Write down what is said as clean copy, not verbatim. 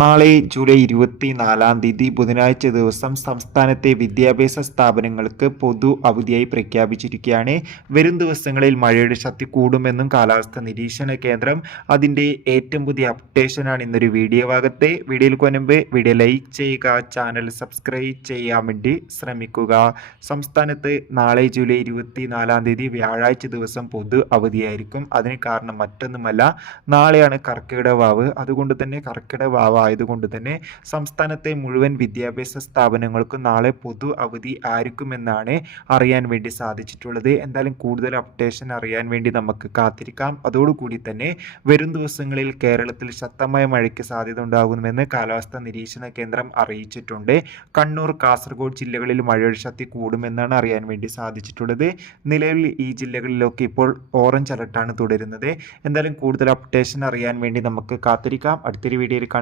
നാളെ ജൂലൈ 24 ബുധനാഴ്ച ദിവസം സംസ്ഥാനത്തെ വിദ്യാഭ്യാസ സ്ഥാപനങ്ങൾക്ക് പൊതു അവധിയായി പ്രഖ്യാപിച്ചിരിക്കുകയാണ്. വരും ദിവസങ്ങളിൽ മഴയുടെ ശക്തി കൂടുമെന്നും കാലാവസ്ഥാ നിരീക്ഷണ കേന്ദ്രം അതിൻ്റെ ഏറ്റവും പുതിയ അപ്ഡേഷനാണ് ഇന്നൊരു വീഡിയോ ഭാഗത്തെ. വീഡിയോയിൽ മുൻപ് വീഡിയോ ലൈക്ക് ചെയ്യുക, ചാനൽ സബ്സ്ക്രൈബ് ചെയ്യാൻ വേണ്ടി ശ്രമിക്കുക. സംസ്ഥാനത്ത് നാളെ ജൂലൈ 24 വ്യാഴാഴ്ച ദിവസം പൊതു അവധിയായിരിക്കും. അതിന് കാരണം മറ്റൊന്നുമല്ല, നാളെയാണ് കർക്കിടക വാവ്. അതുകൊണ്ട് തന്നെ കർക്കിടക വാവ് ആയതുകൊണ്ട് തന്നെ സംസ്ഥാനത്തെ മുഴുവൻ വിദ്യാഭ്യാസ സ്ഥാപനങ്ങൾക്കും നാളെ പൊതു അവധി ആയിരിക്കുമെന്നാണ് അറിയാൻ വേണ്ടി സാധിച്ചിട്ടുള്ളത്. എന്തായാലും കൂടുതൽ അപ്ഡേഷൻ അറിയാൻ വേണ്ടി നമുക്ക് കാത്തിരിക്കാം. അതോടുകൂടി തന്നെ വരും ദിവസങ്ങളിൽ കേരളത്തിൽ ശക്തമായ മഴയ്ക്ക് സാധ്യത ഉണ്ടാകുമെന്ന് കാലാവസ്ഥാ നിരീക്ഷണ കേന്ദ്രം അറിയിച്ചിട്ടുണ്ട്. കണ്ണൂർ, കാസർഗോഡ് ജില്ലകളിൽ മഴയുടെ ശക്തി കൂടുമെന്നാണ് അറിയാൻ വേണ്ടി സാധിച്ചിട്ടുള്ളത്. നിലവിൽ ഈ ജില്ലകളിലൊക്കെ ഇപ്പോൾ ഓറഞ്ച് അലർട്ടാണ് തുടരുന്നത്. എന്തായാലും കൂടുതൽ അപ്ഡേഷൻ അറിയാൻ വേണ്ടി നമുക്ക് കാത്തിരിക്കാം. അടുത്തൊരു വീഡിയോയിൽ കാണാം.